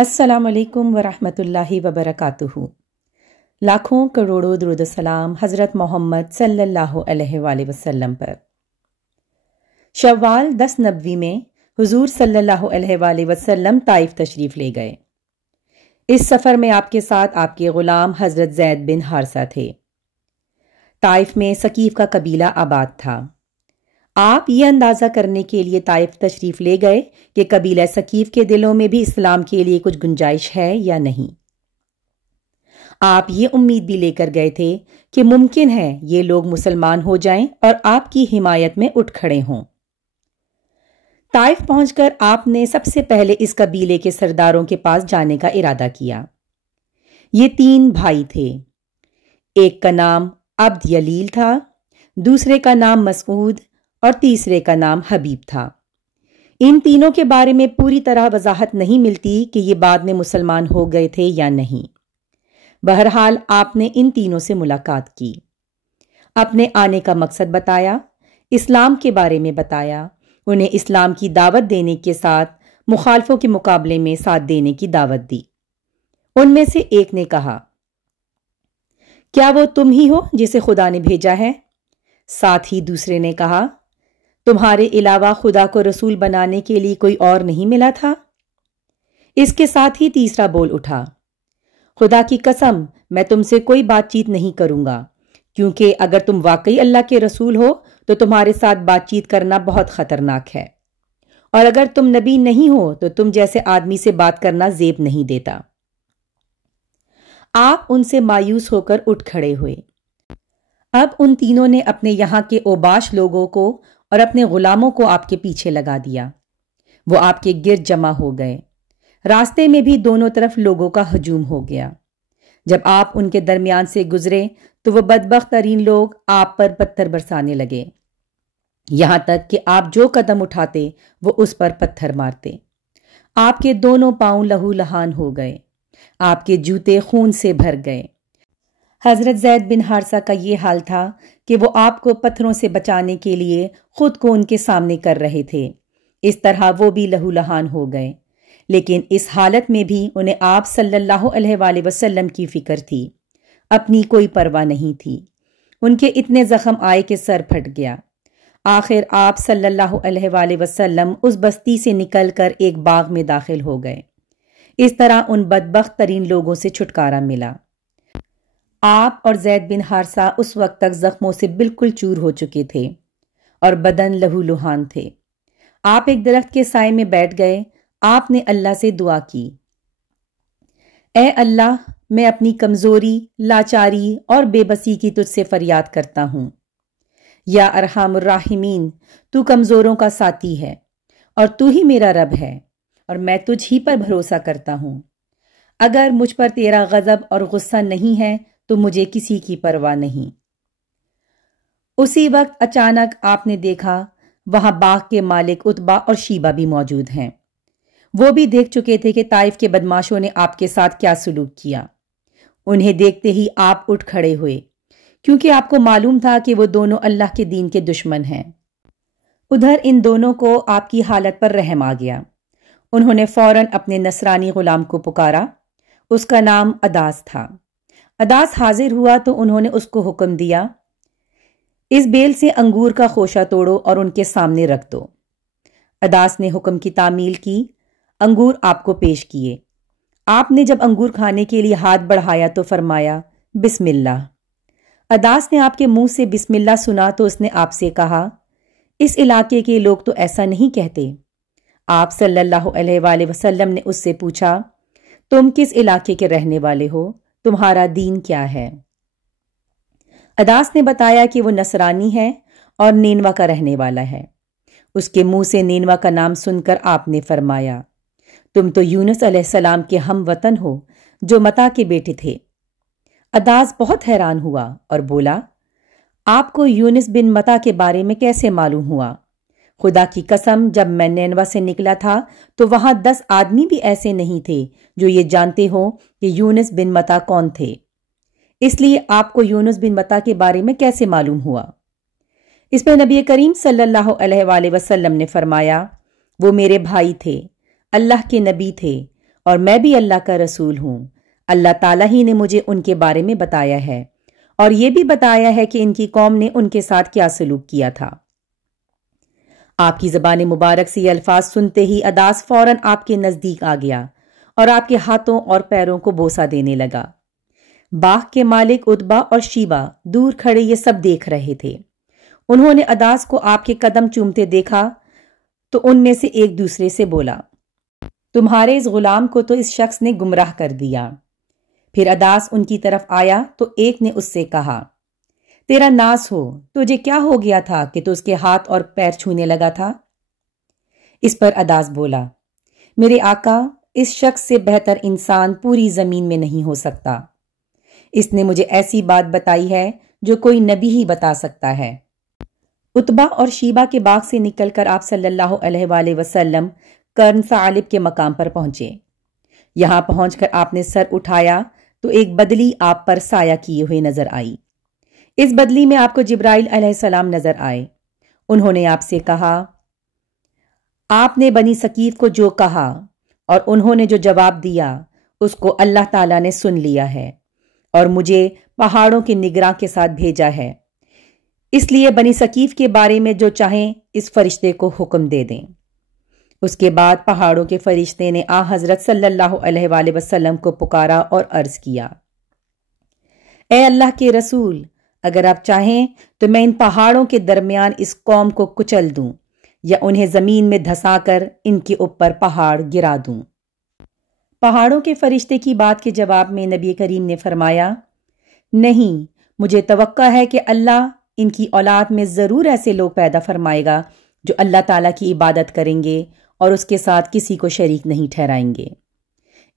السلام علیکم ورحمۃ اللہ وبرکاتہ۔ لاکھوں کروڑوں درود السلام حضرت محمد صلی اللہ علیہ وآلہ وسلم پر۔ شوال 10 نبوی میں حضور صلی اللہ علیہ وآلہ وسلم طائف تشریف لے گئے۔ اس سفر میں آپ کے ساتھ آپ کے غلام حضرت زید بن حارثہ تھے۔ طائف میں ثقیف کا قبیلہ آباد تھا۔ آپ یہ اندازہ کرنے کے لیے طائف تشریف لے گئے کہ قبیلہ ثقیف کے دلوں میں بھی اسلام کے لیے کچھ گنجائش ہے یا نہیں۔ آپ یہ امید بھی لے کر گئے تھے کہ ممکن ہے یہ لوگ مسلمان ہو جائیں اور آپ کی حمایت میں اٹھ کھڑے ہوں۔ طائف پہنچ کر آپ نے سب سے پہلے اس قبیلے کے سرداروں کے پاس جانے کا ارادہ کیا۔ یہ 3 بھائی تھے۔ ایک کا نام عبد یلیل تھا، دوسرے کا نام مسعود اور تیسرے کا نام حبیب تھا۔ ان تینوں کے بارے میں پوری طرح وضاحت نہیں ملتی کہ یہ بعد میں مسلمان ہو گئے تھے یا نہیں۔ بہرحال آپ نے ان تینوں سے ملاقات کی، اپنے آنے کا مقصد بتایا، اسلام کے بارے میں بتایا، انہیں اسلام کی دعوت دینے کے ساتھ مخالفوں کے مقابلے میں ساتھ دینے کی دعوت دی۔ ان میں سے ایک نے کہا، کیا وہ تم ہی ہو جسے خدا نے بھیجا ہے؟ ساتھ ہی دوسرے نے کہا، تمہارے علاوہ خدا کو رسول بنانے کے لیے کوئی اور نہیں ملا تھا؟ اس کے ساتھ ہی تیسرا بول اٹھا، خدا کی قسم میں تم سے کوئی بات چیت نہیں کروں گا، کیونکہ اگر تم واقعی اللہ کے رسول ہو تو تمہارے ساتھ بات چیت کرنا بہت خطرناک ہے، اور اگر تم نبی نہیں ہو تو تم جیسے آدمی سے بات کرنا زیب نہیں دیتا۔ آپ ان سے مایوس ہو کر اٹھ کھڑے ہوئے۔ اب ان تینوں نے اپنے یہاں کے اوباش لوگوں کو اور اپنے غلاموں کو آپ کے پیچھے لگا دیا۔ وہ آپ کے گرد جمع ہو گئے۔ راستے میں بھی دونوں طرف لوگوں کا ہجوم ہو گیا۔ جب آپ ان کے درمیان سے گزرے تو وہ بدبخت ترین لوگ آپ پر پتھر برسانے لگے، یہاں تک کہ آپ جو قدم اٹھاتے وہ اس پر پتھر مارتے۔ آپ کے دونوں پاؤں لہو لہان ہو گئے، آپ کے جوتے خون سے بھر گئے۔ حضرت زید بن حارثہ کا یہ حال تھا کہ وہ آپ کو پتھروں سے بچانے کے لیے خود کو ان کے سامنے کر رہے تھے، اس طرح وہ بھی لہو لہان ہو گئے، لیکن اس حالت میں بھی انہیں آپ صلی اللہ علیہ وآلہ وسلم کی فکر تھی، اپنی کوئی پرواہ نہیں تھی۔ ان کے اتنے زخم آئے کہ سر پھٹ گیا۔ آخر آپ صلی اللہ علیہ وآلہ وسلم اس بستی سے نکل کر ایک باغ میں داخل ہو گئے۔ اس طرح ان بدبخت ترین لوگوں سے چھٹکارا ملا۔ آپ اور زید بن حارثہ اس وقت تک زخموں سے بالکل چور ہو چکے تھے اور بدن لہو لہان تھے۔ آپ ایک درخت کے سائے میں بیٹھ گئے۔ آپ نے اللہ سے دعا کی، اے اللہ، میں اپنی کمزوری، لاچاری اور بے بسی کی تجھ سے فریاد کرتا ہوں۔ یا ارحم الراحمین، تو کمزوروں کا ساتھی ہے اور تو ہی میرا رب ہے، اور میں تجھ ہی پر بھروسہ کرتا ہوں۔ اگر مجھ پر تیرا غضب اور غصہ نہیں ہے تو مجھے کسی کی پرواہ نہیں۔ اسی وقت اچانک آپ نے دیکھا وہاں باغ کے مالک عتبہ اور شیبہ بھی موجود ہیں۔ وہ بھی دیکھ چکے تھے کہ طائف کے بدماشوں نے آپ کے ساتھ کیا سلوک کیا۔ انہیں دیکھتے ہی آپ اٹھ کھڑے ہوئے، کیونکہ آپ کو معلوم تھا کہ وہ دونوں اللہ کے دین کے دشمن ہیں۔ ادھر ان دونوں کو آپ کی حالت پر رحم آ گیا۔ انہوں نے فوراً اپنے نصرانی غلام کو پکارا، اس کا نام اداس تھا۔ اداس حاضر ہوا تو انہوں نے اس کو حکم دیا، اس بیل سے انگور کا خوشہ توڑو اور ان کے سامنے رکھ دو۔ اداس نے حکم کی تعمیل کی، انگور آپ کو پیش کیے۔ آپ نے جب انگور کھانے کے لیے ہاتھ بڑھایا تو فرمایا، بسم اللہ۔ اداس نے آپ کے منہ سے بسم اللہ سنا تو اس نے آپ سے کہا، اس علاقے کے لوگ تو ایسا نہیں کہتے۔ آپ صلی اللہ علیہ وآلہ وسلم نے اس سے پوچھا، تم کس علاقے کے رہنے والے ہو؟ تمہارا دین کیا ہے؟ اداس نے بتایا کہ وہ نصرانی ہے اور نینوا کا رہنے والا ہے۔ اس کے منہ سے نینوا کا نام سن کر آپ نے فرمایا، تم تو یونس علیہ السلام کے ہم وطن ہو جو متا کے بیٹے تھے۔ اداس بہت حیران ہوا اور بولا، آپ کو یونس بن متا کے بارے میں کیسے معلوم ہوا؟ خدا کی قسم، جب میں نینوا سے نکلا تھا تو وہاں 10 آدمی بھی ایسے نہیں تھے جو یہ جانتے ہوں کہ یونس بن متا کون تھے، اس لیے آپ کو یونس بن متا کے بارے میں کیسے معلوم ہوا؟ اس میں نبی کریم صلی اللہ علیہ وآلہ وسلم نے فرمایا، وہ میرے بھائی تھے، اللہ کے نبی تھے اور میں بھی اللہ کا رسول ہوں۔ اللہ تعالیٰ ہی نے مجھے ان کے بارے میں بتایا ہے اور یہ بھی بتایا ہے کہ ان کی قوم نے ان کے ساتھ کیا سلوک کیا تھا۔ آپ کی زبان مبارک سے یہ الفاظ سنتے ہی اداس فوراً آپ کے نزدیک آ گیا اور آپ کے ہاتھوں اور پیروں کو بوسہ دینے لگا۔ باغ کے مالک اتبا اور شیبا دور کھڑے یہ سب دیکھ رہے تھے۔ انہوں نے اداس کو آپ کے قدم چومتے دیکھا تو ان میں سے ایک دوسرے سے بولا، تمہارے اس غلام کو تو اس شخص نے گمراہ کر دیا۔ پھر اداس ان کی طرف آیا تو ایک نے اس سے کہا، تیرا ناس ہو، تجھے کیا ہو گیا تھا کہ تو اس کے ہاتھ اور پیر چھونے لگا تھا؟ اس پر اداس بولا، میرے آقا، اس شخص سے بہتر انسان پوری زمین میں نہیں ہو سکتا۔ اس نے مجھے ایسی بات بتائی ہے جو کوئی نبی ہی بتا سکتا ہے۔ اتبا اور شیبا کے باغ سے نکل کر آپ صلی اللہ علیہ وآلہ وسلم قرن ثعالب کے مقام پر پہنچے۔ یہاں پہنچ کر آپ نے سر اٹھایا تو ایک بدلی آپ پر سایہ کیے ہوئے نظر آئی۔ اس بدلی میں آپ کو جبرائیل علیہ السلام نظر آئے۔ انہوں نے آپ سے کہا، آپ نے بنی ثقیف کو جو کہا اور انہوں نے جو جواب دیا اس کو اللہ تعالیٰ نے سن لیا ہے اور مجھے پہاڑوں کے نگراں کے ساتھ بھیجا ہے، اس لیے بنی ثقیف کے بارے میں جو چاہیں اس فرشتے کو حکم دے دیں۔ اس کے بعد پہاڑوں کے فرشتے نے حضرت صلی اللہ علیہ وآلہ وسلم کو پکارا اور عرض کیا، اے اللہ کے رسول، اگر آپ چاہیں تو میں ان پہاڑوں کے درمیان اس قوم کو کچل دوں یا انہیں زمین میں دھسا کر ان کے اوپر پہاڑ گرا دوں۔ پہاڑوں کے فرشتے کی بات کے جواب میں نبی کریم نے فرمایا، نہیں، مجھے توقع ہے کہ اللہ ان کی اولاد میں ضرور ایسے لوگ پیدا فرمائے گا جو اللہ تعالیٰ کی عبادت کریں گے اور اس کے ساتھ کسی کو شریک نہیں ٹھہرائیں گے۔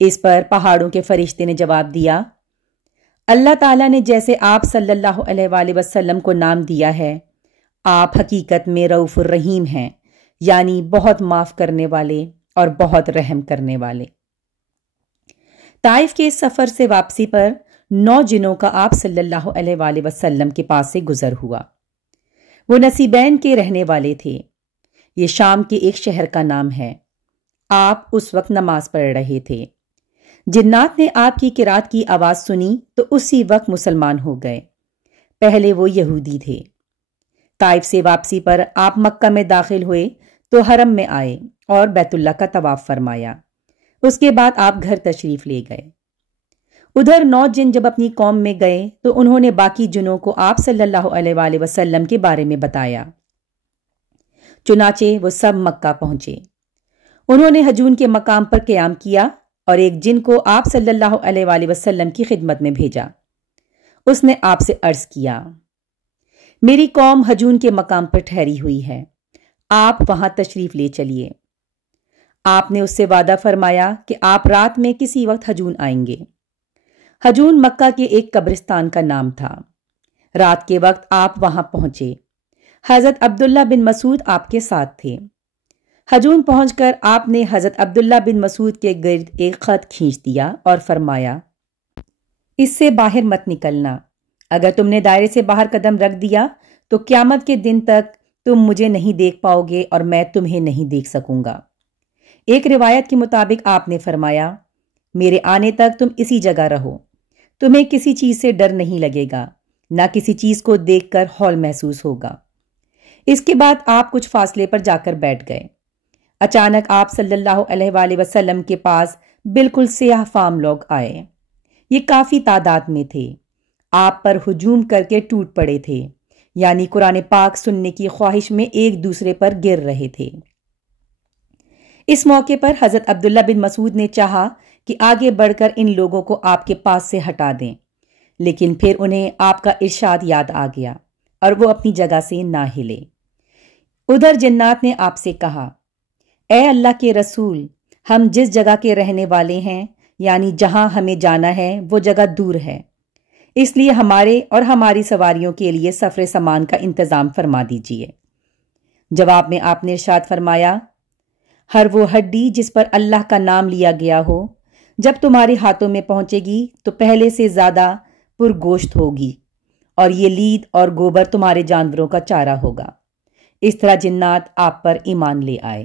اس پر پہاڑوں کے فرشتے نے جواب دیا، اللہ تعالیٰ نے جیسے آپ صلی اللہ علیہ وآلہ وسلم کو نام دیا ہے، آپ حقیقت میں رؤوف الرحیم ہیں، یعنی بہت معاف کرنے والے اور بہت رحم کرنے والے۔ طائف کے اس سفر سے واپسی پر 9 جنوں کا آپ صلی اللہ علیہ وآلہ وسلم کے پاس سے گزر ہوا۔ وہ نصیبین کے رہنے والے تھے۔ یہ شام کے ایک شہر کا نام ہے۔ آپ اس وقت نماز پڑھ رہے تھے۔ جنات نے آپ کی قرات کی آواز سنی تو اسی وقت مسلمان ہو گئے۔ پہلے وہ یہودی تھے۔ طائف سے واپسی پر آپ مکہ میں داخل ہوئے تو حرم میں آئے اور بیت اللہ کا طواف فرمایا۔ اس کے بعد آپ گھر تشریف لے گئے۔ ادھر 9 جن جب اپنی قوم میں گئے تو انہوں نے باقی جنوں کو آپ صلی اللہ علیہ وآلہ وسلم کے بارے میں بتایا۔ چنانچہ وہ سب مکہ پہنچے۔ انہوں نے حجون کے مقام پر قیام کیا اور ایک جن کو آپ صلی اللہ علیہ وآلہ وسلم کی خدمت میں بھیجا۔ اس نے آپ سے عرض کیا، میری قوم حجون کے مقام پر ٹھہری ہوئی ہے، آپ وہاں تشریف لے چلیے۔ آپ نے اس سے وعدہ فرمایا کہ آپ رات میں کسی وقت حجون آئیں گے۔ حجون مکہ کے ایک قبرستان کا نام تھا۔ رات کے وقت آپ وہاں پہنچے۔ حضرت عبداللہ بن مسعود آپ کے ساتھ تھے۔ حجون پہنچ کر آپ نے حضرت عبداللہ بن مسعود کے گرد ایک خط کھینچ دیا اور فرمایا، اس سے باہر مت نکلنا۔ اگر تم نے دائرے سے باہر قدم رکھ دیا تو قیامت کے دن تک تم مجھے نہیں دیکھ پاؤ گے اور میں تمہیں نہیں دیکھ سکوں گا۔ ایک روایت کے مطابق آپ نے فرمایا، میرے آنے تک تم اسی جگہ رہو، تمہیں کسی چیز سے ڈر نہیں لگے گا، نہ کسی چیز کو دیکھ کر ہول محسوس ہوگا۔ اس کے بعد آپ کچھ فاصلے پر جا کر بیٹھ گئے۔ اچانک آپ صلی اللہ علیہ وآلہ وسلم کے پاس بالکل سیاہ فام لوگ آئے۔ یہ کافی تعداد میں تھے۔ آپ پر ہجوم کر کے ٹوٹ پڑے تھے، یعنی قرآن پاک سننے کی خواہش میں ایک دوسرے پر گر رہے تھے۔ اس موقع پر حضرت عبداللہ بن مسعود نے چاہا کہ آگے بڑھ کر ان لوگوں کو آپ کے پاس سے ہٹا دیں، لیکن پھر انہیں آپ کا ارشاد یاد آ گیا اور وہ اپنی جگہ سے نہ ہلے۔ ادھر جنات نے آپ سے کہا، اے اللہ کے رسول، ہم جس جگہ کے رہنے والے ہیں، یعنی جہاں ہمیں جانا ہے وہ جگہ دور ہے، اس لیے ہمارے اور ہماری سواریوں کے لیے سفر سامان کا انتظام فرما دیجیے۔ جواب میں آپ نے ارشاد فرمایا، ہر وہ ہڈی جس پر اللہ کا نام لیا گیا ہو، جب تمہارے ہاتھوں میں پہنچے گی تو پہلے سے زیادہ پرگوشت ہوگی، اور یہ لید اور گوبر تمہارے جانوروں کا چارہ ہوگا۔ اس طرح جنات آپ پر ایمان لے آئے۔